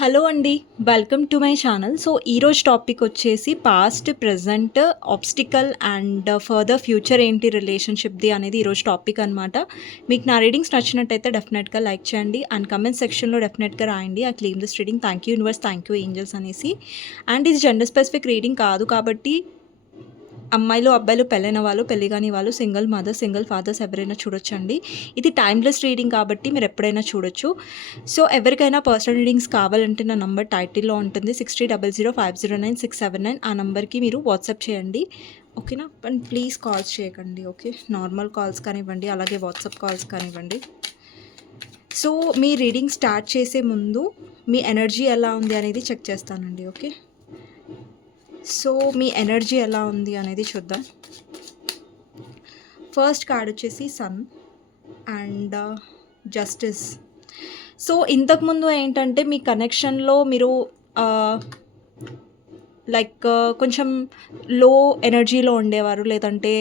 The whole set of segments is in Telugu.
హలో అండి. Welcome to my channel. So, ఈరోజు టాపిక్ వచ్చేసి past, present, obstacle and further future ఏంటి రిలేషన్‌షిప్‌ది అనేది ఈరోజు టాపిక్ అనమాట. మీకు నా రీడింగ్స్ నచ్చినట్టయితే డెఫినెట్‌గా లైక్ చేయండి అండ్ కామెంట్ సెక్షన్‌లో డెఫినెట్‌గా రాయండి. I claim this reading. Thank you universe, thank you angels అనేసి. అండ్ ఇది జెండర్ స్పెసిఫిక్ రీడింగ్ కాదు కాబట్టి అమ్మాయిలు, అబ్బాయిలు, పెళ్ళైన వాళ్ళు, పెళ్లి కాని వాళ్ళు, సింగిల్ మదర్, సింగిల్ ఫాదర్స్ ఎవరైనా చూడొచ్చండి. ఇది టైమ్‌లెస్ రీడింగ్ కాబట్టి మీరు ఎప్పుడైనా చూడొచ్చు. సో, ఎవరికైనా పర్సనల్ రీడింగ్స్ కావాలంటే నా నంబర్ టైటిల్‌లో ఉంటుంది. 6000509679 ఆ నంబర్‌కి మీరు వాట్సాప్ చేయండి. ఓకేనా? అండ్ ప్లీజ్ కాల్స్ చేయకండి. ఓకే? నార్మల్ కాల్స్ కానివ్వండి, అలాగే వాట్సాప్ కాల్స్ కానివ్వండి. సో, మీ రీడింగ్ స్టార్ట్ చేసే ముందు మీ ఎనర్జీ ఎలా ఉంది అనేది చెక్ చేస్తానండి. ఓకే? సో, మీ ఎనర్జీ ఎలా ఉంది అనేది చూద్దాం. ఫస్ట్ కార్డ్ వచ్చేసి సన్ అండ్ జస్టిస్. సో, ఇంతకుముందు ఏంటంటే మీ కనెక్షన్‌లో మీరు కొంచెం లో ఎనర్జీలో ఉండేవారు. లేదంటే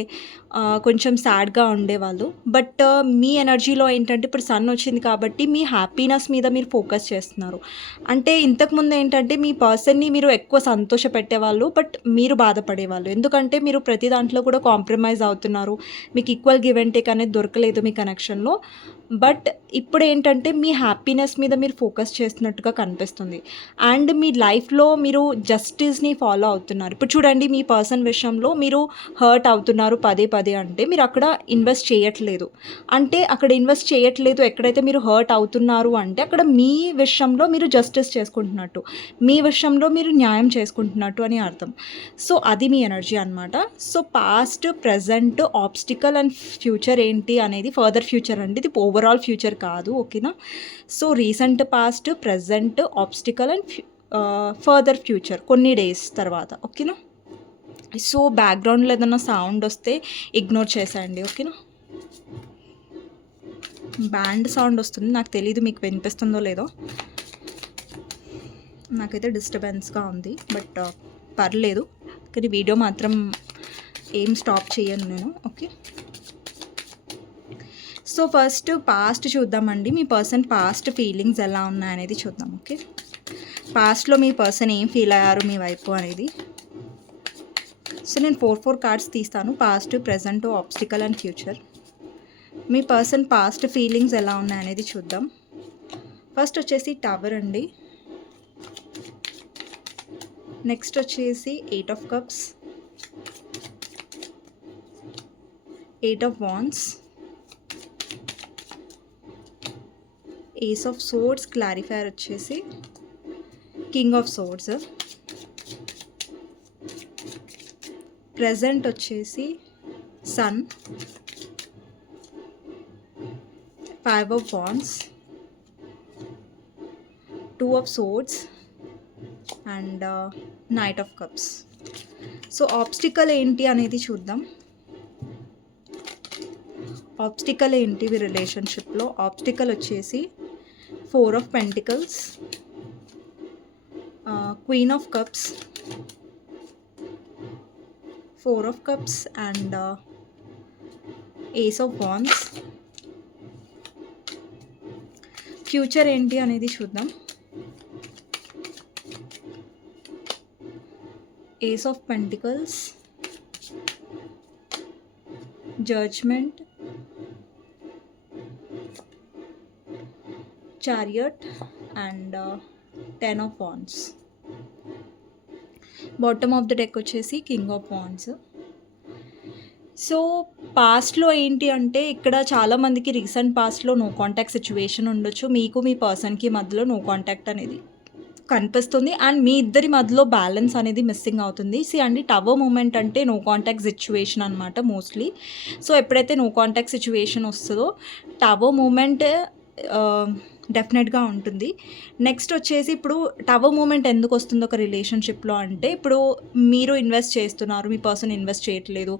కొంచెం సాడ్‌గా ఉండేవాళ్ళు. బట్ మీ ఎనర్జీలో ఏంటంటే ఇప్పుడు సన్ వచ్చింది కాబట్టి మీ హ్యాపీనెస్ మీద మీరు ఫోకస్ చేస్తున్నారు. అంటే ఇంతకుముందు ఏంటంటే మీ పర్సన్‌ని మీరు ఎక్కువ సంతోషపెట్టేవాళ్ళు. బట్ మీరు బాధపడేవాళ్ళు. ఎందుకంటే మీరు ప్రతి దాంట్లో కూడా కాంప్రమైజ్ అవుతున్నారు. మీకు ఈక్వల్ గివ్ అండ్ టేక్ అనేది దొరకలేదు మీ కనెక్షన్‌లో. బట్ ఇప్పుడేంటంటే మీ హ్యాపీనెస్ మీద మీరు ఫోకస్ చేస్తున్నట్టుగా కనిపిస్తుంది. అండ్ మీ లైఫ్‌లో మీరు జస్టిస్‌ని ఫాలో అవుతున్నారు. ఇప్పుడు చూడండి, మీ పర్సన్ విషయంలో మీరు హర్ట్ అవుతున్నారు పదే పదే అంటే మీరు అక్కడ ఇన్వెస్ట్ చేయట్లేదు. అంటే అక్కడ ఇన్వెస్ట్ చేయట్లేదు ఎక్కడైతే మీరు హర్ట్ అవుతున్నారు అంటే అక్కడ మీ విషయంలో మీరు జస్టిస్ చేసుకుంటున్నట్టు. మీ విషయంలో మీరు న్యాయం చేసుకుంటున్నట్టు అని అర్థం. సో, అది మీ ఎనర్జీ అనమాట. So, past, present, obstacle and future ఏంటి అనేది ఫర్దర్ ఫ్యూచర్ అండి. ఇది ఓవరాల్ ఫ్యూచర్ కాదు. ఓకేనా? So, recent past, present, obstacle and further future కొన్ని డేస్ తర్వాత. ఓకేనా? సో, బ్యాక్గ్రౌండ్లో ఏదైనా సౌండ్ వస్తే ఇగ్నోర్ చేసేయండి. ఓకేనా? బ్యాండ్ సౌండ్ వస్తుంది. నాకు తెలీదు మీకు వినిపిస్తుందో లేదో. నాకైతే డిస్టర్బెన్స్గా ఉంది. బట్ పర్లేదు. కానీ వీడియో మాత్రం ఏం స్టాప్ చేయను నేను. ఓకే? సో, ఫస్ట్ పాస్ట్ చూద్దామండి. మీ పర్సన్ పాస్ట్ ఫీలింగ్స్ ఎలా ఉన్నాయనేది చూద్దాం. ఓకే? పాస్ట్‌లో మీ పర్సన్ ఏం ఫీల్ అయ్యారు మీ వైపు అనేది. సో, నేను 4 కార్డ్స్ తీస్తాను. Past, present, obstacle and future. Me person past feelings ఎలా ఉన్నాయనేది చూద్దాం. ఫస్ట్ వచ్చేసి టవర్ అండి. నెక్స్ట్ వచ్చేసి 8 of cups, 8 of wands, ace of swords, clarifier వచ్చేసి కింగ్ ఆఫ్ సోర్డ్స్. ప్రెజెంట్ వచ్చేసి sun, 5 of wands, 2 of swords and knight of cups. So, obstacle ఏంటి అనేది చూద్దాం. ఆబ్స్టికల్ ఏంటి మీ రిలేషన్షిప్లో? ఆబ్స్టికల్ వచ్చేసి 4 of pentacles, queen of cups, 4 of cups and ace of wands. Future ఏంటి అనేది చూద్దాం. Ace of pentacles, judgement, chariot and 10 of wands. Bottom of the deck వచ్చేసి కింగ్ ఆఫ్ వాండ్స్. సో, పాస్ట్‌లో ఏంటి అంటే ఇక్కడ చాలామందికి రీసెంట్ పాస్ట్‌లో నో కాంటాక్ట్ సిచ్యువేషన్ ఉండొచ్చు. మీకు మీ పర్సన్‌కి మధ్యలో నో కాంటాక్ట్ అనేది కనిపిస్తుంది. అండ్ మీ ఇద్దరి మధ్యలో బ్యాలెన్స్ అనేది మిస్సింగ్ అవుతుంది. అండి, టవర్ మూమెంట్ అంటే నో కాంటాక్ట్ సిచ్యువేషన్ అనమాట మోస్ట్లీ. సో, ఎప్పుడైతే నో కాంటాక్ట్ సిచ్యువేషన్ వస్తుందో టవర్ మూమెంట్ డెఫినెట్గా ఉంటుంది. నెక్స్ట్ వచ్చేసి ఇప్పుడు టవర్ మూమెంట్ ఎందుకు వస్తుంది ఒక రిలేషన్షిప్లో అంటే ఇప్పుడు మీరు ఇన్వెస్ట్ చేస్తున్నారు, మీ పర్సన్ ఇన్వెస్ట్ చేయట్లేదు,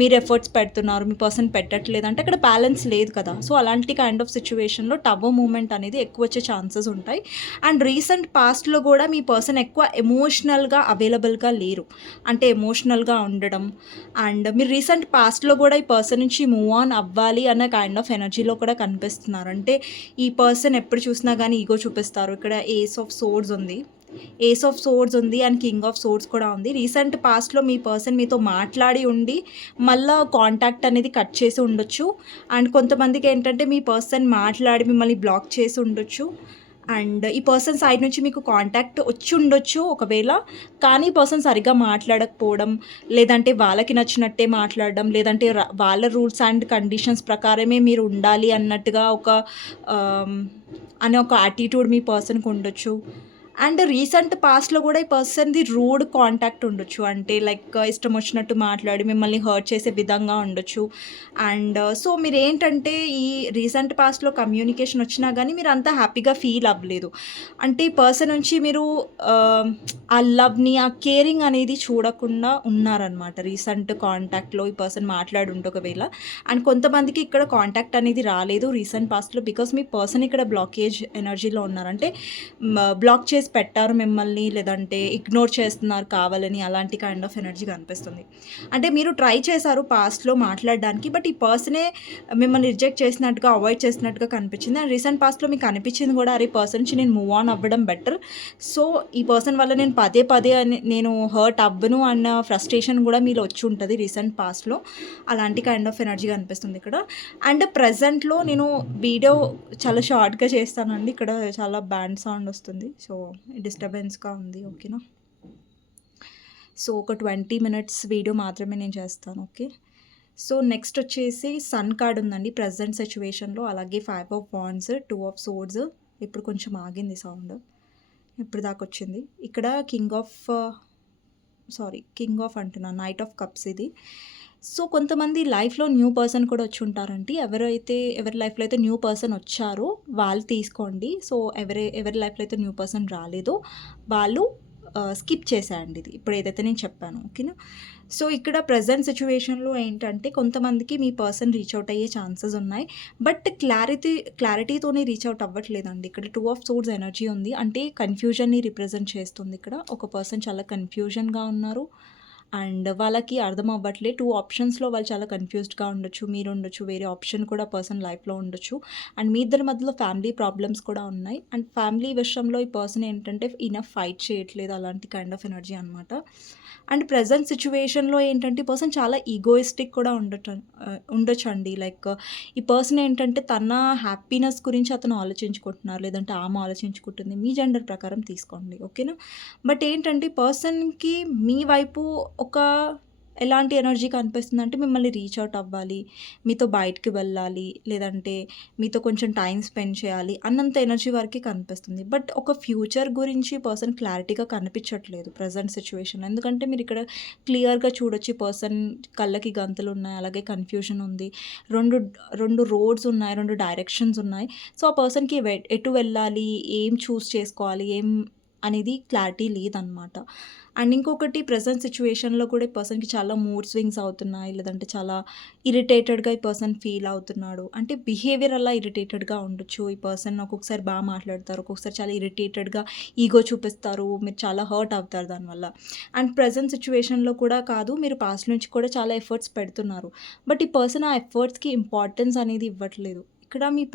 మీరు ఎఫర్ట్స్ పెడుతున్నారు, మీ పర్సన్ పెట్టట్లేదు అంటే అక్కడ బ్యాలెన్స్ లేదు కదా. సో, అలాంటి కైండ్ ఆఫ్ సిచ్యువేషన్లో టవర్ మూమెంట్ అనేది ఎక్కువ వచ్చే ఛాన్సెస్ ఉంటాయి. అండ్ రీసెంట్ పాస్ట్లో కూడా మీ పర్సన్ ఎక్కువ ఎమోషనల్గా అవైలబుల్గా లేరు. అంటే ఎమోషనల్గా ఉండడం అండ్ మీరు రీసెంట్ పాస్ట్లో కూడా ఈ పర్సన్ నుంచి మూవ్ ఆన్ అవ్వాలి అన్న కైండ్ ఆఫ్ ఎనర్జీలో కూడా కనిపిస్తున్నారు. అంటే ఈ పర్సన్ ఎప్పుడు చూసినా గానీ ఈగో చూపిస్తారు. ఇక్కడ ఏస్ ఆఫ్ సోర్డ్స్ ఉంది. ఏస్ ఆఫ్ సోర్డ్స్ ఉంది అండ్ కింగ్ ఆఫ్ సోర్డ్స్ కూడా ఉంది. రీసెంట్ పాస్ట్‌లో మీ పర్సన్ మీతో మాట్లాడి ఉండి, మళ్ళా కాంటాక్ట్ అనేది కట్ చేసి ఉండొచ్చు. అండ్ కొంతమందికేంటంటే మీ పర్సన్ మాట్లాడి మిమ్మల్ని బ్లాక్ చేసి ఉండొచ్చు. అండ్ ఈ పర్సన్ సైడ్ నుంచి మీకు కాంటాక్ట్ వచ్చి ఉండొచ్చు ఒకవేళ. కానీ ఈ పర్సన్ సరిగ్గా మాట్లాడకపోవడం, లేదంటే వాళ్ళకి నచ్చినట్టే మాట్లాడడం, లేదంటే వాళ్ళ రూల్స్ అండ్ కండిషన్స్ ప్రకారమే మీరు ఉండాలి అన్నట్టుగా అనే ఒక యాటిట్యూడ్ మీ పర్సన్‌కి ఉండొచ్చు. అండ్ రీసెంట్ పాస్ట్‌లో కూడా ఈ పర్సన్‌ది రూడ్ కాంటాక్ట్ ఉండొచ్చు. అంటే లైక్ ఇష్టం వచ్చినట్టు మాట్లాడి మిమ్మల్ని హర్ట్ చేసే విధంగా ఉండొచ్చు. అండ్ సో మీరేంటంటే ఈ రీసెంట్ పాస్ట్‌లో కమ్యూనికేషన్ వచ్చినా గానీ మీరంత హ్యాపీగా ఫీల్ అవ్వలేదు. అంటే ఈ పర్సన్ నుంచి మీరు ఆ లవ్‌ని, ఆ కేరింగ్ అనేది చూడకుండా ఉన్నారనమాట. రీసెంట్ కాంటాక్ట్‌లో ఈ పర్సన్ మాట్లాడుంటే ఒకవేళ. అండ్ కొంతమందికి ఇక్కడ కాంటాక్ట్ అనేది రాలేదు రీసెంట్ పాస్ట్‌లో. బికాస్ మీ పర్సన్ ఇక్కడ బ్లాకేజ్ ఎనర్జీలో ఉన్నారు. అంటే బ్లాక్ చేసి పెట్టారు మిమ్మల్ని, లేదంటే ఇగ్నోర్ చేస్తున్నారు కావాలని, అలాంటి కైండ్ ఆఫ్ ఎనర్జీ కనిపిస్తుంది. అంటే మీరు ట్రై చేశారు పాస్ట్‌లో మాట్లాడడానికి, బట్ ఈ పర్సనే మిమ్మల్ని రిజెక్ట్ చేసినట్టుగా, అవాయిడ్ చేసినట్టుగా కనిపించింది. అండ్ రీసెంట్ పాస్ట్‌లో మీకు అనిపించింది కూడా అరే పర్సన్ నుంచి నేను మూవ్ ఆన్ అవ్వడం బెటర్. సో ఈ పర్సన్ వల్ల నేను పదే పదే నేను హర్ట్ అవ్వను అన్న ఫ్రస్ట్రేషన్ కూడా మీలో వచ్చి ఉంటుంది రీసెంట్ పాస్ట్‌లో. అలాంటి కైండ్ ఆఫ్ ఎనర్జీ కనిపిస్తుంది ఇక్కడ. అండ్ ప్రెజెంట్‌లో నేను వీడియో చాలా షార్ట్‌గా చేస్తానండి. ఇక్కడ చాలా బ్యాండ్ సౌండ్ వస్తుంది. సో డిస్టర్బెన్స్గా ఉంది. ఓకేనా. సో ఒక 20 మినిట్స్ వీడియో మాత్రమే నేను చేస్తాను. ఓకే. సో నెక్స్ట్ వచ్చేసి సన్ కార్డ్ ఉందండి ప్రజెంట్ సిచ్యువేషన్లో. అలాగే 5 ఆఫ్ వాండ్స్, 2 ఆఫ్ సోర్డ్స్. ఇప్పుడు కొంచెం ఆగింది సౌండ్, ఇప్పుడు దాకా వచ్చింది. ఇక్కడ కింగ్ ఆఫ్ అంటున్నా, నైట్ ఆఫ్ కప్స్ ఇది. సో కొంతమంది లైఫ్లో న్యూ పర్సన్ కూడా వచ్చి ఉంటారండి. ఎవరి లైఫ్లో అయితే న్యూ పర్సన్ వచ్చారో వాళ్ళు తీసుకోండి. సో ఎవరి లైఫ్లో అయితే న్యూ పర్సన్ రాలేదో వాళ్ళు స్కిప్ చేసేయండి ఇది, ఇప్పుడు ఏదైతే నేను చెప్పాను. ఓకేనా. సో ఇక్కడ ప్రజెంట్ సిచ్యువేషన్లో ఏంటంటే కొంతమందికి మీ పర్సన్ రీచ్ అవుట్ అయ్యే ఛాన్సెస్ ఉన్నాయి. బట్ క్లారిటీతోనే రీచ్ అవుట్ అవ్వట్లేదండి. ఇక్కడ 2 ఆఫ్ సోర్డ్స్ ఎనర్జీ ఉంది. అంటే కన్ఫ్యూజన్ని రిప్రజెంట్ చేస్తుంది. ఇక్కడ ఒక పర్సన్ చాలా కన్ఫ్యూజన్గా ఉన్నారు అండ్ వాళ్ళకి అర్థం అవ్వట్లే. 2 ఆప్షన్స్లో వాళ్ళు చాలా కన్ఫ్యూజ్డ్గా ఉండొచ్చు. మీరు ఉండొచ్చు, వేరే ఆప్షన్ కూడా పర్సన్ లైఫ్లో ఉండొచ్చు. అండ్ మీ ఇద్దరి మధ్యలో ఫ్యామిలీ ప్రాబ్లమ్స్ కూడా ఉన్నాయి. అండ్ ఫ్యామిలీ విషయంలో ఈ పర్సన్ ఏంటంటే ఇనఫ్ ఫైట్ చేయట్లేదు, అలాంటి కైండ్ ఆఫ్ ఎనర్జీ అనమాట. అండ్ ప్రజెంట్ సిచ్యువేషన్లో ఏంటంటే ఈ పర్సన్ చాలా ఈగోయిస్టిక్ కూడా ఉండొచ్చండి. లైక్ ఈ పర్సన్ ఏంటంటే తన హ్యాపీనెస్ గురించి అతను ఆలోచించుకుంటున్నారు, లేదంటే ఆమె ఆలోచించుకుంటుంది. మీ జెండర్ ప్రకారం తీసుకోండి. ఓకేనా. బట్ ఏంటంటే పర్సన్కి మీ వైపు ఒక ఎలాంటి ఎనర్జీ కనిపిస్తుందంటే మిమ్మల్ని రీచ్ అవుట్ అవ్వాలి, మీతో బయటికి వెళ్ళాలి, లేదంటే మీతో కొంచెం టైం స్పెండ్ చేయాలి అన్నంత ఎనర్జీ వరకే కనిపిస్తుంది. బట్ ఒక ఫ్యూచర్ గురించి పర్సన్ క్లారిటీగా కనిపించట్లేదు ప్రజెంట్ సిచ్యువేషన్. ఎందుకంటే మీరు ఇక్కడ క్లియర్గా చూడొచ్చు పర్సన్ కళ్ళకి గంతులు ఉన్నాయి, అలాగే కన్ఫ్యూజన్ ఉంది, రెండు రోడ్స్ ఉన్నాయి, 2 డైరెక్షన్స్ ఉన్నాయి. సో ఆ పర్సన్కి ఎటు వెళ్ళాలి, ఏం చూస్ చేసుకోవాలి, ఏం అనేది క్లారిటీ లేదనమాట. అండ్ ఇంకొకటి ప్రెజెంట్ సిచ్యువేషన్లో కూడా ఈ పర్సన్కి చాలా మూడ్ స్వింగ్స్ అవుతున్నాయి, లేదంటే చాలా ఇరిటేటెడ్గా ఈ పర్సన్ ఫీల్ అవుతున్నాడు. అంటే బిహేవియర్ అలా ఇరిటేటెడ్గా ఉండొచ్చు. ఈ పర్సన్ ఒక్కొక్కసారి బాగా మాట్లాడతారు, ఒక్కొక్కసారి చాలా ఇరిటేటెడ్గా ఈగో చూపిస్తారు, మీరు చాలా హర్ట్ అవుతారు దానివల్ల. అండ్ ప్రెజెంట్ సిచ్యువేషన్లో కూడా కాదు, మీరు పాస్ట్ నుంచి కూడా చాలా ఎఫర్ట్స్ పెడుతున్నారు. బట్ ఈ పర్సన్ ఆ ఎఫర్ట్స్కి ఇంపార్టెన్స్ అనేది ఇవ్వట్లేదు. ఇక్కడ మీ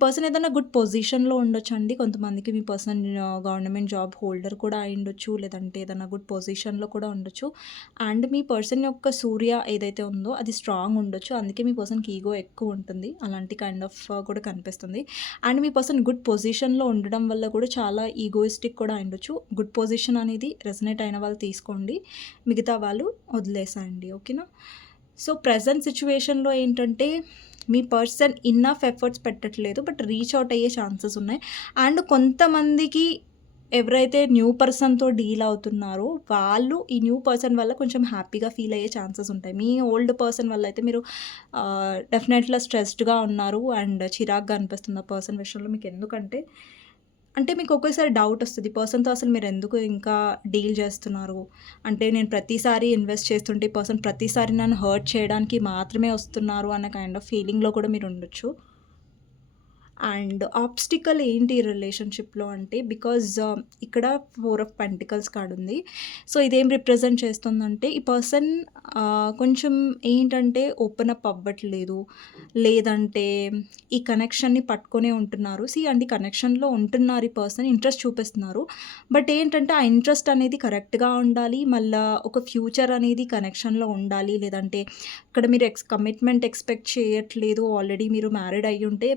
పర్సన్ ఏదైనా గుడ్ పొజిషన్లో ఉండొచ్చండి. కొంతమందికి మీ పర్సన్ గవర్నమెంట్ జాబ్ హోల్డర్ కూడా అయ్యుండొచ్చు, లేదంటే ఏదైనా గుడ్ పొజిషన్లో కూడా ఉండొచ్చు. అండ్ మీ పర్సన్ యొక్క సూర్య ఏదైతే ఉందో అది స్ట్రాంగ్ ఉండొచ్చు. అందుకే మీ పర్సన్కి ఈగో ఎక్కువ ఉంటుంది. అలాంటి కైండ్ ఆఫ్ కూడా కనిపిస్తుంది. అండ్ మీ పర్సన్ గుడ్ పొజిషన్లో ఉండడం వల్ల కూడా చాలా ఈగోయిస్టిక్ కూడా అయ్యుండొచ్చు. గుడ్ పొజిషన్ అనేది రెజనేట్ అయిన వాళ్ళు తీసుకోండి, మిగతా వాళ్ళు వదిలేసేయండి. ఓకేనా. సో ప్రెజెంట్ సిచ్యువేషన్లో ఏంటంటే మీ పర్సన్ ఇన్నఫ్ ఎఫర్ట్స్ పెట్టట్లేదు, బట్ రీచ్ అవుట్ అయ్యే ఛాన్సెస్ ఉన్నాయి. అండ్ కొంతమందికి ఎవరైతే న్యూ పర్సన్తో డీల్ అవుతున్నారో వాళ్ళు ఈ న్యూ పర్సన్ వల్ల కొంచెం హ్యాపీగా ఫీల్ అయ్యే ఛాన్సెస్ ఉంటాయి. మీ ఓల్డ్ పర్సన్ వల్ల అయితే మీరు డెఫినెట్గా స్ట్రెస్డ్గా ఉన్నారు అండ్ చిరాగ్గా అనిపిస్తుంది ఆ పర్సన్ విషయంలో మీకు. ఎందుకంటే మీకు ఒకేసారి డౌట్ వస్తుంది, పర్సన్తో అసలు మీరు ఎందుకు ఇంకా డీల్ చేస్తున్నారు, అంటే నేను ప్రతిసారి ఇన్వెస్ట్ చేస్తుంటే ఈ పర్సన్ ప్రతిసారి నన్ను హర్ట్ చేయడానికి మాత్రమే వస్తున్నారు అన్న కైండ్ ఆఫ్ ఫీలింగ్లో కూడా మీరు ఉండొచ్చు. అండ్ ఆబ్స్టికల్ ఏంటి రిలేషన్‌షిప్‌లో అంటే బికాజ్ ఇక్కడ 4 ఆఫ్ పెంటికల్స్ కార్డ్ ఉంది. సో, ఇదేం రిప్రజెంట్ చేస్తుందంటే ఈ పర్సన్ కొంచెం ఏంటంటే ఓపెన్ అప్ అవ్వట్లేదు. లేదంటే ఈ కనెక్షన్‌ని పట్టుకొనే ఉంటున్నారు. అండి కనెక్షన్‌లో ఉంటున్నారు ఈ పర్సన్ ఇంట్రెస్ట్ చూపిస్తున్నారు. బట్ ఏంటంటే ఆ ఇంట్రెస్ట్ అనేది కరెక్ట్‌గా ఉండాలి. మళ్ళా ఒక ఫ్యూచర్ అనేది కనెక్షన్‌లో ఉండాలి. లేదంటే ఇక్కడ మీరు కమిట్మెంట్ ఎక్స్‌పెక్ట్ చేయట్లేదు. ఆల్రెడీ మీరు మ్యారీడ్ అయ్యుంటే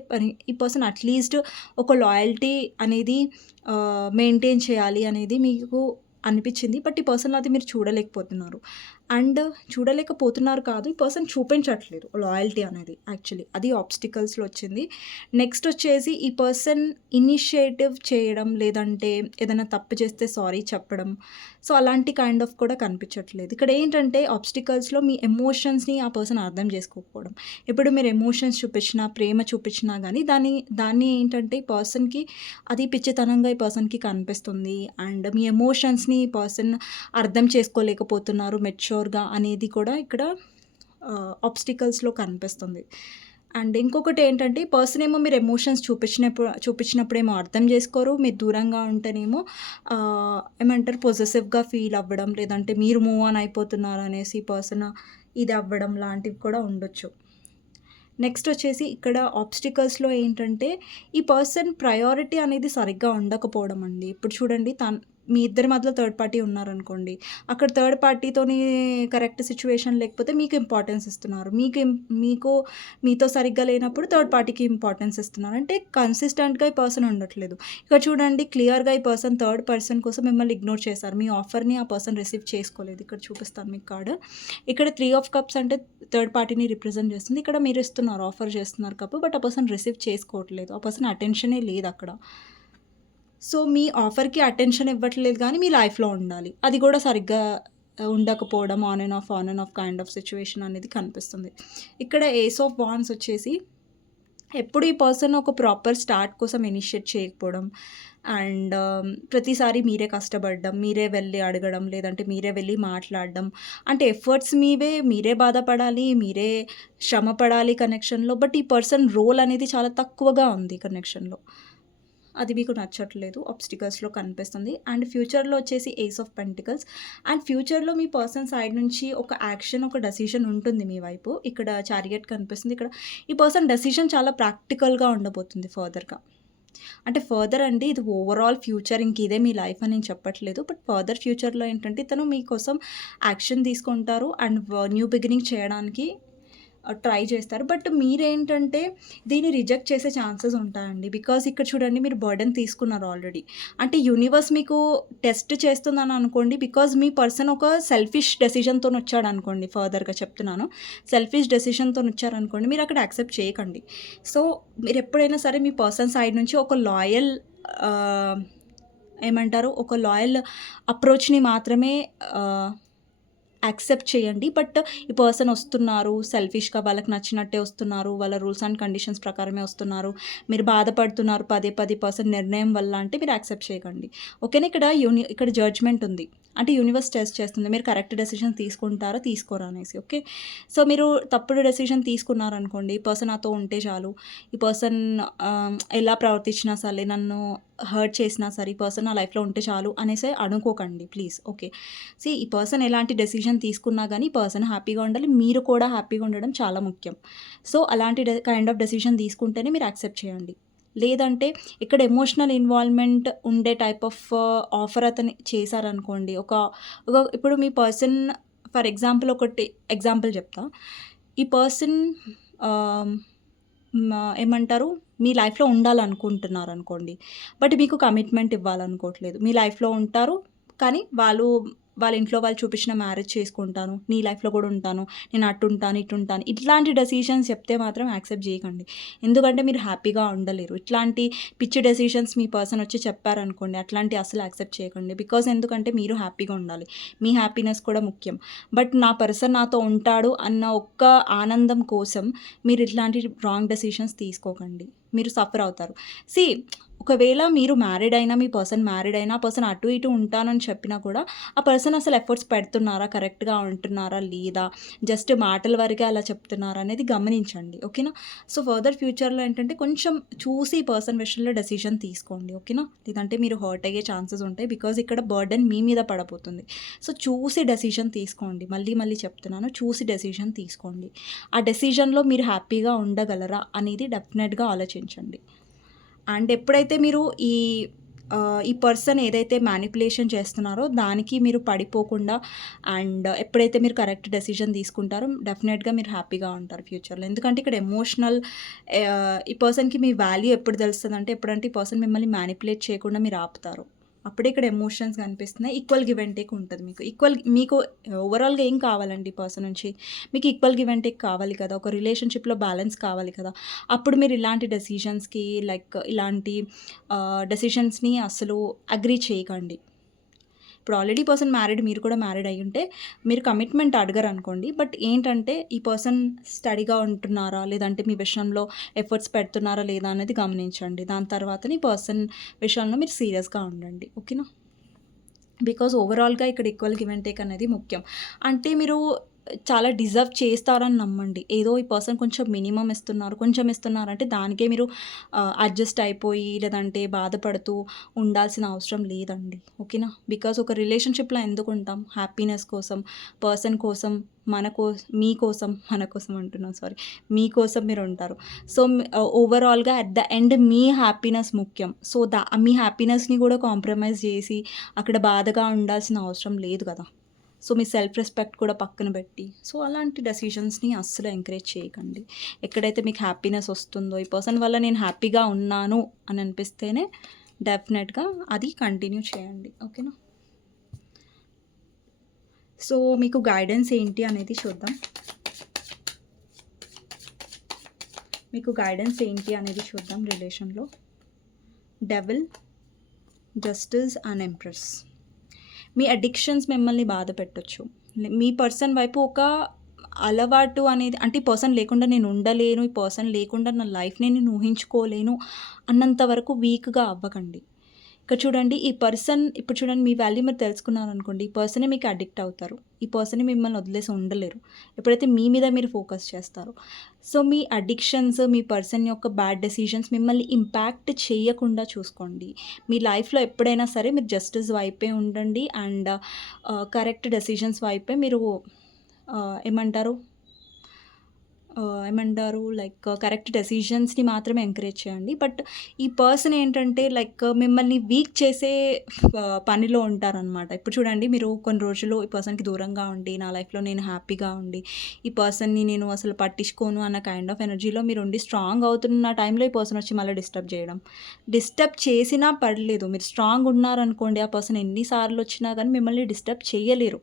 ఈ పర్సన్ అట్‌లీస్ట్ ఒక లాయల్టీ అనేది మెయింటైన్ చేయాలి అనేది మీకు అనిపిచ్చింది. బట్ ఈ పర్సన్‌లో అది మీరు చూడలేకపోతున్నారు. అండ్ చూడలేకపోతున్నారు కాదు, ఈ పర్సన్ చూపించట్లేదు లాయల్టీ అనేది యాక్చువల్లీ. అది ఆబ్స్టికల్స్‌లో వచ్చింది. నెక్స్ట్ వచ్చేసి ఈ పర్సన్ ఇనిషియేటివ్ చేయడం, లేదంటే ఏదైనా తప్పు చేస్తే సారీ చెప్పడం. సో, అలాంటి కైండ్ ఆఫ్ కూడా కనిపించట్లేదు. ఇక్కడ ఏంటంటే ఆబ్స్టికల్స్‌లో మీ ఎమోషన్స్‌ని ఆ పర్సన్ అర్థం చేసుకోకపోవడం. ఇప్పుడు మీరు ఎమోషన్స్ చూపించినా, ప్రేమ చూపించినా గానీ దాన్ని ఏంటంటే ఈ పర్సన్‌కి అది పిచ్చితనంగా ఈ పర్సన్‌కి కనిపిస్తుంది. అండ్ మీ ఎమోషన్స్‌ని ఈ పర్సన్ అర్థం చేసుకోలేకపోతున్నారు మెచ్యూర్‌గా అనేది కూడా ఇక్కడ ఆబ్స్టికల్స్‌లో కనిపిస్తుంది. అండ్ ఇంకొకటి ఏంటంటే ఈ పర్సన్ ఏమో మీరు ఎమోషన్స్ చూపించినప్పుడేమో అర్థం చేసుకోరు. మీరు దూరంగా ఉంటేనేమో ఏమంటారు పొసెసివ్‌గా ఫీల్ అవ్వడం, లేదంటే మీరు మూవ్ ఆన్ అయిపోతున్నారు అనేసి పర్సన్ ఇది అవ్వడం లాంటివి కూడా ఉండొచ్చు. నెక్స్ట్ వచ్చేసి ఇక్కడ ఆబ్స్టికల్స్‌లో ఏంటంటే ఈ పర్సన్ ప్రయారిటీ అనేది సరిగ్గా ఉండకపోవడం అండి. ఇప్పుడు చూడండి మీ ఇద్దరి మధ్యలో థర్డ్ పార్టీ ఉన్నారనుకోండి. అక్కడ థర్డ్ పార్టీతోని కరెక్ట్ సిట్యుయేషన్ లేకపోతే మీకు ఇంపార్టెన్స్ ఇస్తున్నారు. మీకు మీతో సరిగ్గా లేనప్పుడు థర్డ్ పార్టీకి ఇంపార్టెన్స్ ఇస్తున్నారు. అంటే కన్సిస్టెంట్‌గా ఈ పర్సన్ ఉండట్లేదు. ఇక్కడ చూడండి క్లియర్‌గా ఈ పర్సన్ థర్డ్ పర్సన్ కోసం మిమ్మల్ని ఇగ్నోర్ చేశారు. మీ ఆఫర్‌ని ఆ పర్సన్ రిసీవ్ చేసుకోలేదు. ఇక్కడ చూపిస్తాను మీకు కార్డ్. ఇక్కడ 3 ఆఫ్ కప్స్ అంటే థర్డ్ పార్టీని రిప్రజెంట్ చేస్తుంది. ఇక్కడ మీరు ఇస్తున్నారు, ఆఫర్ చేస్తున్నారు కప్. బట్ ఆ పర్సన్ రిసీవ్ చేసుకోవట్లేదు. ఆ పర్సన్ అటెన్షనే లేదక్కడ. సో, మీ ఆఫర్‌కి అటెన్షన్ ఇవ్వట్లేదు గానీ మీ లైఫ్‌లో ఉండాలి. అది కూడా సరిగ్గా ఉండకపోవడం on and of kind of situation అనేది కనిపిస్తుంది. ఇక్కడ ఏస్ ఆఫ్ వాండ్స్ వచ్చేసి ఎప్పుడు ఈ పర్సన్ ఒక ప్రాపర్ స్టార్ట్ కోసం ఇనిషియేట్ చేయకపోవడం. అండ్ ప్రతిసారి మీరే కష్టపడడం, మీరే వెళ్ళి అడగడం, లేదంటే మీరే వెళ్ళి మాట్లాడడం. అంటే ఎఫర్ట్స్ మీరే బాధపడాలి, మీరే శ్రమ పడాలి కనెక్షన్‌లో. బట్ ఈ పర్సన్ రోల్ అనేది చాలా తక్కువగా ఉంది కనెక్షన్‌లో. అది మీకు నచ్చట్లేదు. ఆబ్స్టికల్స్‌లో కనిపిస్తుంది. అండ్ ఫ్యూచర్‌లో వచ్చేసి ఏస్ ఆఫ్ పెంటికల్స్. అండ్ ఫ్యూచర్‌లో మీ పర్సన్ సైడ్ నుంచి ఒక యాక్షన్, ఒక డెసిషన్ ఉంటుంది మీ వైపు. ఇక్కడ చారియట్ కనిపిస్తుంది. ఇక్కడ ఈ పర్సన్ డెసిషన్ చాలా ప్రాక్టికల్‌గా ఉండబోతుంది ఫర్దర్‌గా. అంటే ఫర్దర్ అండి ఇది ఓవరాల్ ఫ్యూచర్ ఇదే మీ లైఫ్ అని నేను చెప్పట్లేదు. బట్ ఫర్దర్ ఫ్యూచర్‌లో ఏంటంటే తను మీకోసం యాక్షన్ తీసుకుంటారు అండ్ న్యూ బిగినింగ్ చేయడానికి ట్రై చేస్తారు. బట్ మీరేంటంటే దీన్ని రిజెక్ట్ చేసే ఛాన్సెస్ ఉంటాయండి. బికాజ్ ఇక్కడ చూడండి మీరు బర్డెన్ తీసుకున్నారు ఆల్రెడీ. అంటే యూనివర్స్ మీకు టెస్ట్ చేస్తుందని అనుకోండి. బికాజ్ మీ పర్సన్ ఒక సెల్ఫిష్ డెసిషన్‌తోని వచ్చాడనుకోండి, ఫర్దర్‌గా చెప్తున్నాను. సెల్ఫిష్ డెసిషన్‌తోని వచ్చారనుకోండి, మీరు అక్కడ యాక్సెప్ట్ చేయకండి. సో, మీరు ఎప్పుడైనా సరే మీ పర్సన్ సైడ్ నుంచి ఒక లాయల్ ఏమంటారు ఒక లాయల్ అప్రోచ్‌ని మాత్రమే యాక్సెప్ట్ చేయండి. బట్ ఈ పర్సన్ వస్తున్నారు, సెల్ఫిష్‌గా వాళ్ళకి నచ్చినట్టే వస్తున్నారు, వాళ్ళ రూల్స్ అండ్ కండిషన్స్ ప్రకారమే వస్తున్నారు, మీరు బాధపడుతున్నారు పదే పదే పర్సన్ నిర్ణయం వల్ల అంటే మీరు యాక్సెప్ట్ చేయకండి. ఓకేనా. ఇక్కడ జడ్జ్‌మెంట్ ఉంది. అంటే యూనివర్స్ టెస్ట్ చేస్తుంది. మీరు కరెక్ట్ డెసిషన్ తీసుకుంటారా, తీసుకోరా అనేసి. ఓకే. సో, మీరు తప్పుడు డెసిషన్ తీసుకున్నారనుకోండి, ఈ పర్సన్ నాతో ఉంటే చాలు, ఈ పర్సన్ ఎలా ప్రవర్తించినా సరే, నన్ను హర్ట్ చేసినా సరే, ఈ పర్సన్ నా లైఫ్‌లో ఉంటే చాలు అనేసి అనుకోకండి ప్లీజ్. ఓకే. ఈ పర్సన్ ఎలాంటి డెసిషన్ తీసుకున్నా గానీ, ఈ పర్సన్ హ్యాపీగా ఉండాలి. మీరు కూడా హ్యాపీగా ఉండడం చాలా ముఖ్యం. సో, అలాంటి కైండ్ ఆఫ్ డెసిషన్ తీసుకుంటేనే మీరు యాక్సెప్ట్ చేయండి. లేదంటే ఇక్కడ ఎమోషనల్ ఇన్వాల్వ్‌మెంట్ ఉండే టైప్ ఆఫ్ ఆఫర్ అతను చేశారనుకోండి. ఇప్పుడు మీ పర్సన్ ఫర్ ఎగ్జాంపుల్ ఎగ్జాంపుల్ చెప్తా. ఈ పర్సన్ ఆహ్, ఏమంటారు మీ లైఫ్‌లో ఉండాలనుకుంటున్నారనుకోండి. బట్ మీకు కమిట్మెంట్ ఇవ్వాలనుకోవట్లేదు. మీ లైఫ్‌లో ఉంటారు. కానీ వాళ్ళ ఇంట్లో వాళ్ళు చూపించిన మ్యారేజ్ చేసుకుంటాను, నీ లైఫ్‌లో కూడా ఉంటాను, నేను అటుంటాను, ఇటుంటాను. ఇట్లాంటి డెసిషన్స్ చెప్తే మాత్రం యాక్సెప్ట్ చేయకండి. ఎందుకంటే మీరు హ్యాపీగా ఉండలేరు. ఇట్లాంటి పిచ్చి డెసిషన్స్ మీ పర్సన్ వచ్చి చెప్పారనుకోండి, అట్లాంటివి అసలు యాక్సెప్ట్ చేయకండి. బికాజ్ ఎందుకంటే మీరు హ్యాపీగా ఉండాలి. మీ హ్యాపీనెస్ కూడా ముఖ్యం. బట్ నా పర్సన్ నాతో ఉంటాడు అన్న ఒక్క ఆనందం కోసం మీరు ఇట్లాంటి రాంగ్ డెసిషన్స్ తీసుకోకండి. మీరు సఫర్ అవుతారు. ఒకవేళ మీరు మ్యారీడ్ అయినా, మీ పర్సన్ మ్యారీడ్ అయినా, ఆ పర్సన్ అటు ఇటు ఉంటానని చెప్పినా కూడా ఆ పర్సన్ అసలు ఎఫర్ట్స్ పెడుతున్నారా, కరెక్ట్‌గా ఉంటున్నారా లేదా, జస్ట్ మాటల వరకే అలా చెప్తున్నారా అనేది గమనించండి. ఓకేనా? సో, ఫర్దర్ ఫ్యూచర్‌లో ఏంటంటే కొంచెం చూసి ఈ పర్సన్ విషయంలో డెసిషన్ తీసుకోండి. ఓకేనా? లేదంటే మీరు హర్ట్ అయ్యే ఛాన్సెస్ ఉంటాయి. బికాజ్ ఇక్కడ బర్డెన్ మీ మీద పడబోతుంది. సో, చూసి డెసిషన్ తీసుకోండి. మళ్ళీ మళ్ళీ చెప్తున్నాను, చూసి డెసిషన్ తీసుకోండి. ఆ డెసిషన్‌లో మీరు హ్యాపీగా ఉండగలరా అనేది డెఫినెట్‌గా ఆలోచించండి. అండ్ ఎప్పుడైతే మీరు ఈ పర్సన్ ఏదైతే మ్యానిపులేషన్ చేస్తున్నారో దానికి మీరు పడిపోకుండా అండ్ ఎప్పుడైతే మీరు కరెక్ట్ డెసిషన్ తీసుకుంటారో డెఫినెట్‌గా మీరు హ్యాపీగా ఉంటారు ఫ్యూచర్‌లో. ఎందుకంటే ఇక్కడ ఎమోషనల్ ఈ పర్సన్‌కి మీ వాల్యూ ఎప్పుడు తెలుస్తదంటే ఎప్పుడంటే ఈ పర్సన్ మిమ్మల్ని మ్యానిపులేట్ చేయకుండా మీరు ఆపుతారు. అప్పుడే ఇక్కడ ఎమోషన్స్ కనిపిస్తున్నాయి. ఈక్వల్ గివ్ అండ్ టేక్ ఉంటది మీకు. మీకు ఓవరాల్‌గా ఏం కావాలండి ఈ పర్సన్ నుంచి? మీకు ఈక్వల్ గివ్ అండ్ టేక్ కావాలి కదా! ఒక రిలేషన్‌షిప్‌లో బ్యాలెన్స్ కావాలి కదా! అప్పుడు మీరు ఇలాంటి డెసిషన్స్‌కి ఇలాంటి డెసిషన్స్‌ని అస్సలు అగ్రీ చేయకండి. ఇప్పుడు ఆల్రెడీ పర్సన్ మ్యారీడ్, మీరు కూడా మ్యారీడ్ అయ్యుంటే మీరు కమిట్మెంట్ అడగరనుకోండి. బట్ ఏంటంటే ఈ పర్సన్ స్టడీగా ఉంటున్నారా? లేదంటే మీ విషయంలో ఎఫర్ట్స్ పెడుతున్నారా లేదా అనేది గమనించండి. దాని తర్వాతనే ఈ పర్సన్ విషయంలో మీరు సీరియస్‌గా ఉండండి. ఓకేనా? బికాజ్ ఓవరాల్‌గా ఇక్కడ ఈక్వల్ గివ్ అండ్ టేక్ అనేది ముఖ్యం. అంటే మీరు చాలా డిజర్వ్ చేస్తారని నమ్మండి. ఏదో ఈ పర్సన్ కొంచెం మినిమమ్ ఇస్తున్నారు, కొంచెం ఇస్తున్నారంటే దానికే మీరు అడ్జస్ట్ అయిపోయి లేదంటే బాధపడుతూ ఉండాల్సిన అవసరం లేదండి. ఓకేనా? బికాజ్ ఒక రిలేషన్‌షిప్‌లో ఎందుకుంటాం? హ్యాపీనెస్ కోసం, పర్సన్ కోసం, మీకోసం, మన కోసం అంటున్నాను సారీ. మీకోసం మీరుంటారు. సో, ఓవరాల్‌గా at the end me happiness ముఖ్యం. సో, మీ హ్యాపీనెస్‌ని కూడా కాంప్రమైజ్ చేసి అక్కడ బాధగా ఉండాల్సిన అవసరం లేదు కదా! సో, మీ సెల్ఫ్ రెస్పెక్ట్ కూడా పక్కన పెట్టి, సో, అలాంటి డెసిషన్స్‌ని అస్సలు ఎంకరేజ్ చేయకండి. ఎక్కడైతే మీకు హ్యాపీనెస్ వస్తుందో, ఈ పర్సన్ వల్ల నేను హ్యాపీగా ఉన్నాను అని అనిపిస్తేనే డెఫినెట్‌గా అది కంటిన్యూ చేయండి. ఓకేనా? సో, మీకు గైడెన్స్ ఏంటి అనేది చూద్దాం. మీకు గైడెన్స్ ఏంటి అనేది చూద్దాం రిలేషన్‌లో. Devil, justice and empress. Me addictions మిమ్మల్ని బాధ పెట్టొచ్చు. మీ పర్సన్ వైపు ఒక అలవాటు అనేది అంటే ఈ పర్సన్ లేకుండా నేను ఉండలేను, ఈ పర్సన్ లేకుండా నా లైఫ్‌ని నేను ఊహించుకోలేను అన్నంత వరకు వీక్‌గా అవ్వకండి. ఇక్కడ చూడండి ఈ పర్సన్ ఇప్పుడు చూడండి మీ వాల్యూ మీరు తెలుసుకున్నారనుకోండి, ఈ పర్సనే మీకు అడిక్ట్ అవుతారు. ఈ పర్సనే మిమ్మల్ని వదిలేసి ఉండలేరు. ఎప్పుడైతే మీ మీద మీరు ఫోకస్ చేస్తారో. సో, మీ అడిక్షన్స్, మీ పర్సన్ యొక్క బ్యాడ్ డెసిషన్స్ మిమ్మల్ని ఇంపాక్ట్ చేయకుండా చూసుకోండి. మీ లైఫ్‌లో ఎప్పుడైనా సరే మీరు జస్టిస్ వైపే ఉండండి అండ్ కరెక్ట్ డెసిషన్స్ వైపే మీరు ఏమంటారు? కరెక్ట్ డెసిషన్స్‌ని మాత్రమే ఎంకరేజ్ చేయండి. బట్ ఈ పర్సన్ ఏంటంటే మిమ్మల్ని వీక్ చేసే పనిలో ఉంటారనమాట. ఇప్పుడు చూడండి మీరు కొన్ని రోజులు ఈ పర్సన్‌కి దూరంగా ఉండి, నా లైఫ్‌లో నేను హ్యాపీగా ఉండి, ఈ పర్సన్‌ని నేను అసలు పట్టించుకోను అన్న కైండ్ ఆఫ్ ఎనర్జీలో మీరుండి స్ట్రాంగ్ అవుతున్న టైంలో ఈ పర్సన్ వచ్చి మళ్ళీ డిస్టర్బ్ చేయడం. డిస్టర్బ్ చేసినా పర్లేదు. మీరు స్ట్రాంగ్ ఉన్నారనుకోండి, ఆ పర్సన్ ఎన్ని సార్లు వచ్చినా గానీ మిమ్మల్ని డిస్టర్బ్ చేయలేరు.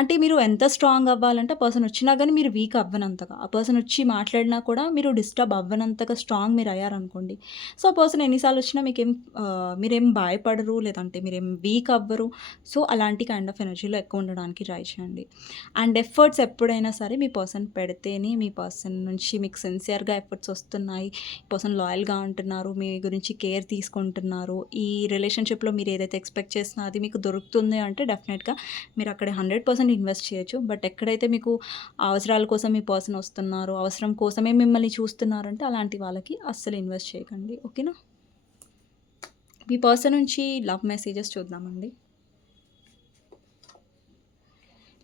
అంటే మీరు ఎంత స్ట్రాంగ్ అవ్వాలంటే ఆ పర్సన్ వచ్చినా గానీ మీరు వీక్ అవ్వనంతగా. ఆ పర్సన్ వచ్చి మాట్లాడినా కూడా మీరు డిస్టర్బ్ అవ్వనంతగా స్ట్రాంగ్ మీరు అయ్యారనుకోండి. సో, ఆ పర్సన్ ఎన్ని సార్లు వచ్చినా మీరేం భయపడరు, లేదంటే మీరేం వీక్ అవ్వరు. సో, అలాంటి కైండ్ ఆఫ్ ఎనర్జీలో ఎక్కువ ఉండడానికి ట్రై చేయండి. అండ్ ఎఫర్ట్స్ ఎప్పుడైనా సరే మీ పర్సన్ పెడితేనే మీ పర్సన్ నుంచి మీకు సిన్సియర్‌గా ఎఫర్ట్స్ వస్తున్నాయి. ఈ పర్సన్ లాయల్‌గా ఉంటున్నారు, మీ గురించి కేర్ తీసుకుంటున్నారు. ఈ రిలేషన్‌షిప్‌లో మీరు ఏదైతే ఎక్స్‌పెక్ట్ చేసినా అది మీకు దొరుకుతుంది అంటే డెఫినెట్‌గా మీరు అక్కడ 100% ఇన్వెస్ట్ చేయొచ్చు. బట్ ఎక్కడైతే మీకు అవసరాల కోసం మీ పర్సన్ వస్తున్నారు, అవసరం కోసమే మిమ్మల్ని చూస్తున్నారంటే అలాంటి వాళ్ళకి అస్సలు ఇన్వెస్ట్ చేయకండి. ఓకేనా? మీ పర్సన్ నుంచి లవ్ మెసేజెస్ చూద్దామండి.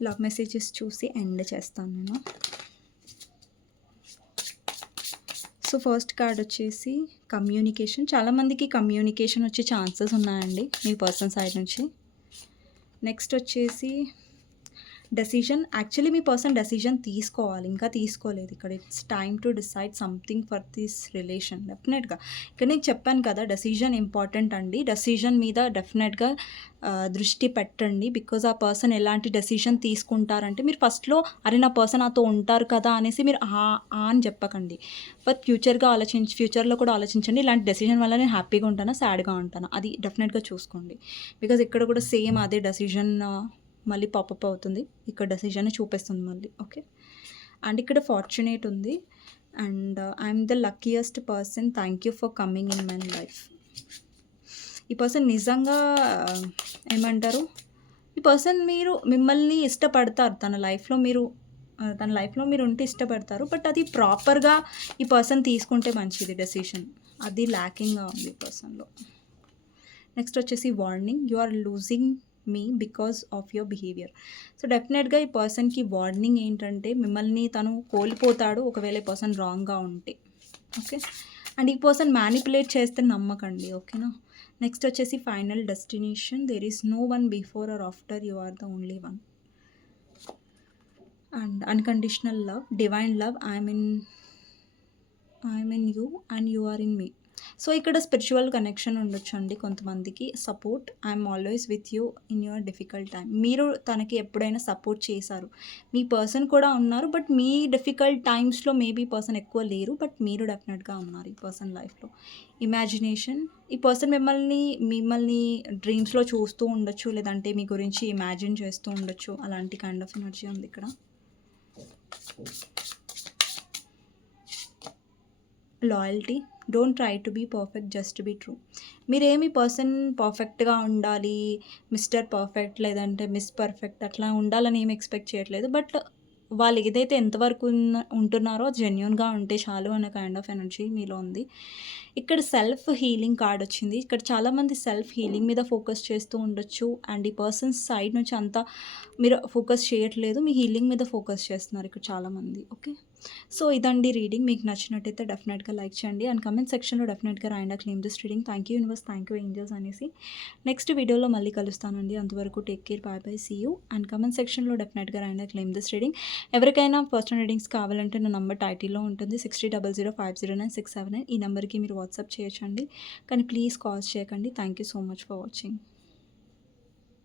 లవ్ మెసేజెస్ చూసి ఎండ్ చేస్తాను నేను. సో, ఫస్ట్ కార్డ్ వచ్చేసి కమ్యూనికేషన్. చాలామందికి కమ్యూనికేషన్ వచ్చే ఛాన్సెస్ ఉన్నాయండి మీ పర్సన్ సైడ్ నుంచి. నెక్స్ట్ వచ్చేసి డెసిషన్. యాక్చువల్లీ మీ పర్సన్ డెసిషన్ తీసుకోవాలి, ఇంకా తీసుకోలేదు. ఇక్కడ it's time to decide something for this relation. డెఫినెట్గా ఇక్కడ నేను చెప్పాను కదా, డెసిషన్ ఇంపార్టెంట్ అండి. డెసిషన్ మీద డెఫినెట్గా దృష్టి పెట్టండి. బికాజ్ ఆ పర్సన్ ఎలాంటి డెసిషన్ తీసుకుంటారంటే మీరు ఫస్ట్లో అరే నా పర్సన్ నాతో ఉంటారు కదా అనేసి మీరు అని చెప్పకండి. బట్ ఫ్యూచర్లో కూడా ఆలోచించండి, ఇలాంటి డెసిషన్ వల్ల నేను హ్యాపీగా ఉంటానా, సాడ్గా ఉంటానా, అది డెఫినెట్గా చూసుకోండి. బికాజ్ ఇక్కడ కూడా సేమ్ అదే డెసిషన్ మళ్ళీ పాపప్ అవుతుంది. ఇక్కడ డెసిషన్ చూపిస్తుంది మళ్ళీ. ఓకే. అండ్ ఇక్కడ ఫార్చునేట్ ఉంది. And I'm the luckiest person, thank you for coming in my life. ఈ పర్సన్ నిజంగా ఏమంటారు, ఈ పర్సన్ మిమ్మల్ని ఇష్టపడతారు. తన లైఫ్‌లో మీరు ఉంటే ఇష్టపడతారు. బట్ అది ప్రాపర్‌గా ఈ పర్సన్ తీసుకుంటే మంచిది డెసిషన్. అది ల్యాకింగ్‌గా ఉంది ఈ పర్సన్‌లో. నెక్స్ట్ వచ్చేసి warning, you are losing me because of your behaviour. So డెఫినెట్గా ఈ పర్సన్కి వార్నింగ్ ఏంటంటే, మిమ్మల్ని తను కోల్పోతాడు ఒకవేళ ఈ పర్సన్ రాంగ్గా ఉంటే. ఓకే, అండ్ ఈ పర్సన్ మ్యానిపులేట్ చేస్తే నమ్మకండి. ఓకేనా. నెక్స్ట్ వచ్చేసి final destination, there is no one before or after, you are the only one. And unconditional love, divine love, I'm in you and you are in me. So ఇక్కడ స్పిరిచువల్ కనెక్షన్ ఉండొచ్చు అండి కొంతమందికి. Support, I'm always with you in your difficult time. మీరు తనకి ఎప్పుడైనా సపోర్ట్ చేశారు, మీ పర్సన్ కూడా ఉన్నారు. బట్ మీ డిఫికల్ట్ టైమ్స్లో మేబీ పర్సన్ ఎక్కువ లేరు, బట్ మీరు డెఫినెట్గా ఉన్నారు ఈ పర్సన్ లైఫ్లో. ఇమాజినేషన్, ఈ పర్సన్ మిమ్మల్ని డ్రీమ్స్లో చూస్తూ ఉండొచ్చు, లేదంటే మీ గురించి ఇమాజిన్ చేస్తూ ఉండొచ్చు. అలాంటి కైండ్ ఆఫ్ ఎనర్జీ ఉంది ఇక్కడ. Loyalty, don't try to be perfect, just be true. మీరేమి పర్సన్ పర్ఫెక్ట్గా ఉండాలి, మిస్టర్ పర్ఫెక్ట్ లేదంటే మిస్ పర్ఫెక్ట్ అట్లా ఉండాలని ఏమి ఎక్స్పెక్ట్ చేయట్లేదు. బట్ వాళ్ళు ఏదైతే ఎంతవరకు ఉంటున్నారో జెన్యున్గా ఉంటే చాలు అనే కైండ్ ఆఫ్ ఎనర్జీ మీలో ఉంది. ఇక్కడ సెల్ఫ్ హీలింగ్ కార్డ్ వచ్చింది. ఇక్కడ చాలామంది సెల్ఫ్ హీలింగ్ మీద ఫోకస్ చేస్తూ ఉండొచ్చు. అండ్ ఈ పర్సన్స్ సైడ్ నుంచి అంతా మీరు ఫోకస్ చేయట్లేదు, మీ హీలింగ్ మీద ఫోకస్ చేస్తున్నారు ఇక్కడ చాలామంది. ఓకే, సో ఇదండి రీడింగ్. మీకు నచ్చినట్టయితే డెఫినెట్గా లైక్ చేయండి అండ్ కమెంట్ సెక్షన్లో డెఫినెట్గా రాయండి claim this reading. Thank you universe, thank you angels అనేసి. నెక్స్ట్ వీడియోలో మళ్ళీ కలుస్తానండి. అంతవరకు take care, bye bye, see you. And comment సెక్షన్లో డెఫినెట్గా రాయండి క్లెయిమ్ దిస్ రీడింగ్. ఎవరికైనా పర్సనల్ రీడింగ్స్ కావాలంటే నా నంబర్ టైటిల్లో ఉంటుంది, 6000509679. ఈ నెంబర్కి మీరు వాట్సాప్ చేయొచ్చండి, కానీ ప్లీజ్ కాల్స్ చేయకండి. Thank you so much for watching.